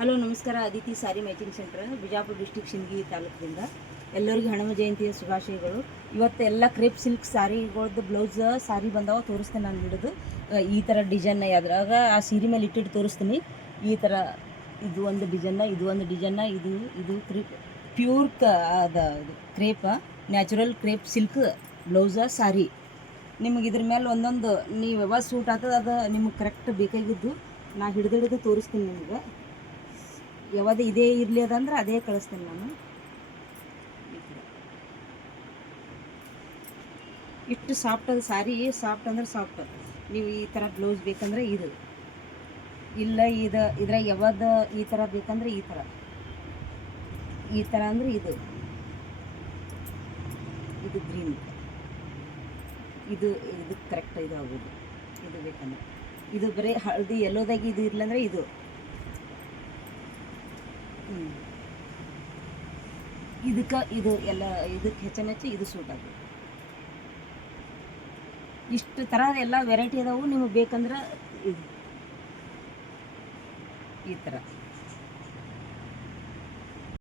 Hello ನಮಸ್ಕಾರ. ಅದಿತಿ ಸಾರಿ matching centre, Bijapur district, Sindagi ತಾಲೂಕಿನಿಂದ ಎಲ್ಲರಿಗೂ ಹನುಮ ಜಯಂತಿಯ ಶುಭಾಶಯಗಳು. ಇವತ್ತು ಎಲ್ಲ ಕ್ರೇಪ್ ಸಿಲ್ಕ್ ಸಾರಿಗಳದ್ದು ಬ್ಲೌಸ್ ಸಾರಿ ಬಂದವ ತೋರಿಸ್ತೇನೆ. ನಾನು ಹಿಡಿದು ಈ ಥರ ಡಿಸೈನ್ ಅದ್ರಾಗ ಆ ಸೀರೆ ಮೇಲೆ ಇಟ್ಟಿಟ್ಟು ತೋರಿಸ್ತೀನಿ. ಈ ಥರ ಇದು ಒಂದು ಡಿಸೈನ್ನ, ಇದು ಒಂದು ಡಿಸೈನ್ನ, ಇದು pure crepe, natural crepe silk blouse sari. ನಿಮಗೆ ಇದ್ರ ಮೇಲೆ ಒಂದೊಂದು ನೀವು ಯಾವಾಗ ಸೂಟ್ ಆಗ್ತದೆ ಅದು ನಿಮಗೆ ಕರೆಕ್ಟ್ ಬೇಕಾಗಿದ್ದು ನಾ ಹಿಡಿದು ತೋರಿಸ್ತೀನಿ. ನಿಮಗೆ ಯಾವುದು ಇದೇ ಇರಲಿ ಅದಂದ್ರೆ ಅದೇ ಕಳಿಸ್ತೀನಿ ನಾನು. ಇಷ್ಟು ಸಾಫ್ಟ್ ಅದು ಸಾರಿ, ಸಾಫ್ಟ್ ಅಂದ್ರೆ ಸಾಫ್ಟ್. ನೀವು ಈ ಥರ ಬ್ಲೌಸ್ ಬೇಕಂದ್ರೆ ಇದು ಇಲ್ಲ, ಇದ್ರಾಗ ಯಾವುದು ಈ ಥರ ಬೇಕಂದ್ರೆ ಈ ಥರ ಅಂದರೆ ಇದು ಗ್ರೀನ್, ಇದು ಕರೆಕ್ಟ್ ಇದು ಆಗೋದು. ಇದು ಬೇಕಂದ್ರೆ ಇದು ಬರೀ ಹಳದಿ ಎಲ್ಲೋದಾಗಿ ಇದು ಇರ್ಲಂದ್ರೆ ಇದು ಇದಕ್ಕೆ ಇದು ಎಲ್ಲ ಇದಕ್ಕೆ ಹೆಚ್ಚು ಇದು ಸೂಟ್ ಆಗುತ್ತೆ. ಇಷ್ಟು ಥರ ಎಲ್ಲ ವೆರೈಟಿ ಅದಾವು. ನಿಮಗೆ ಬೇಕಂದ್ರೆ ಇದು ಈ ಥರ